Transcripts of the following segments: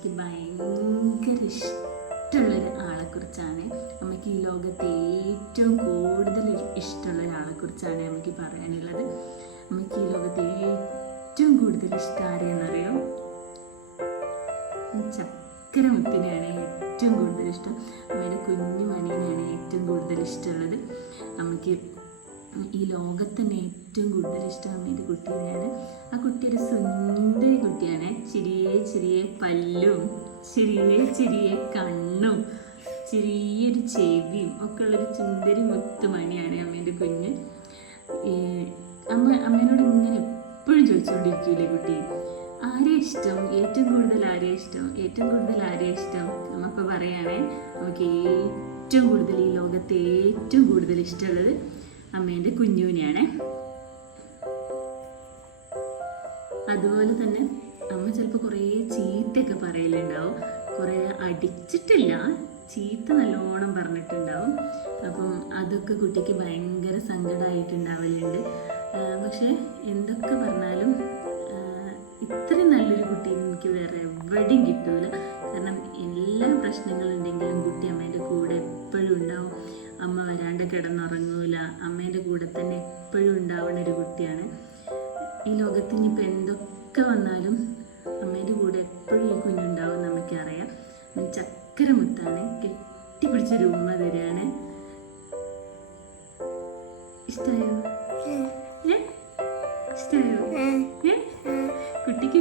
അമ്മയ്ക്ക് ഭയങ്കര ഇഷ്ടമുള്ളൊരു ആളെക്കുറിച്ചാണ്. അമ്മയ്ക്ക് ഈ ലോകത്തെ ഏറ്റവും കൂടുതൽ ഇഷ്ടമുള്ള ഒരാളെക്കുറിച്ചാണ് അമ്മയ്ക്ക് പറയാനുള്ളത്. അമ്മയ്ക്ക് ഈ ലോകത്തെ ഏറ്റവും കൂടുതൽ ഇഷ്ടം ആരെയെന്നറിയാം? ചക്കരമുത്തിനെയാണ് ഏറ്റവും കൂടുതൽ ഇഷ്ടം. അമ്മയുടെ കുഞ്ഞു മണീനെയാണ് ഏറ്റവും കൂടുതൽ ഇഷ്ടമുള്ളത്. അമ്മയ്ക്ക് ഈ ലോകത്തിന് ഏറ്റവും കൂടുതൽ ഇഷ്ടം അമ്മയുടെ കുട്ടീനെയാണ്. ആ കുട്ടി ഒരു സുന്ദരി കുട്ടിയാണ്. ചെറിയ ചെറിയ പല്ലും ചെറിയ ചെറിയ കണ്ണും ചെറിയൊരു ചെവിയും ഒക്കെ ഉള്ളൊരു സുന്ദരി മുത്തുമണിയാണ് അമ്മേൻ്റെ കുഞ്ഞ്. അമ്മേനോട് ഇങ്ങനെ എപ്പോഴും ചോദിച്ചുകൊണ്ടിരിക്കൂലേ കുട്ടി, ആരെയാ ഇഷ്ടം, ഏറ്റവും കൂടുതൽ ആരെയാ ഇഷ്ടം, ഏറ്റവും കൂടുതൽ ആരെയാ ഇഷ്ടം? അമ്മ ഇപ്പോൾ പറയുകയാണേ, നമുക്ക് ഏറ്റവും കൂടുതൽ ഈ ലോകത്തെ ഏറ്റവും കൂടുതൽ ഇഷ്ടമുള്ളത് അമ്മേൻ്റെ കുഞ്ഞുവിനെയാണ്. അതുപോലെ തന്നെ അമ്മ ചിലപ്പോൾ കുറേ ചീത്തയൊക്കെ പറയലുണ്ടാവും. കുറേ അടിച്ചിട്ടില്ല, ചീത്ത നല്ലോണം പറഞ്ഞിട്ടുണ്ടാവും. അപ്പം അതൊക്കെ കുട്ടിക്ക് ഭയങ്കര സങ്കടമായിട്ടുണ്ടാവലുണ്ട്. പക്ഷെ എന്തൊക്കെ പറഞ്ഞാലും ഇത്രയും നല്ലൊരു കുട്ടീനെ എനിക്ക് വേറെ എവിടെയും കിട്ടൂല. കാരണം എല്ലാ പ്രശ്നങ്ങളുണ്ടെങ്കിലും കുട്ടി അമ്മേൻ്റെ കൂടെ എപ്പോഴും ഉണ്ടാവും. അമ്മ വരാണ്ട് കിടന്നുറങ്ങൂല, അമ്മേൻ്റെ കൂടെ തന്നെ എപ്പോഴും ഉണ്ടാവുന്ന ഒരു കുട്ടിയാണ്. ഈ ലോകത്തിന് ഇപ്പം എന്തൊക്കെ വന്നാലും അമ്മേൻ്റെ കൂടെ എപ്പോഴും ഈ കുഞ്ഞുണ്ടാവും നമുക്കറിയാം. ചക്കരമുത്താണ്, കെട്ടിപ്പിടിച്ചൊരു ഉമ്മ തരികയാണ്. ഇഷ്ടമായോ? ഇഷ്ടമായോ? കുട്ടിക്ക്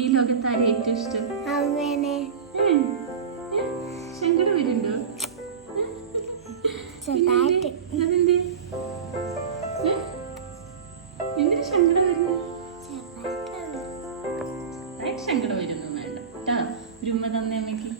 ഈ ലോകത്ത് ആരെയും ഏറ്റവും ഇഷ്ടം? സങ്കടം വരുന്നുണ്ടോ? അതെന്ത് എന്തിനു സങ്കടം വരുന്നു? സങ്കടം വരുന്നു വേണ്ട കേട്ടാ. ഒരു ഉമ്മ തന്നെ അമ്മയ്ക്ക്.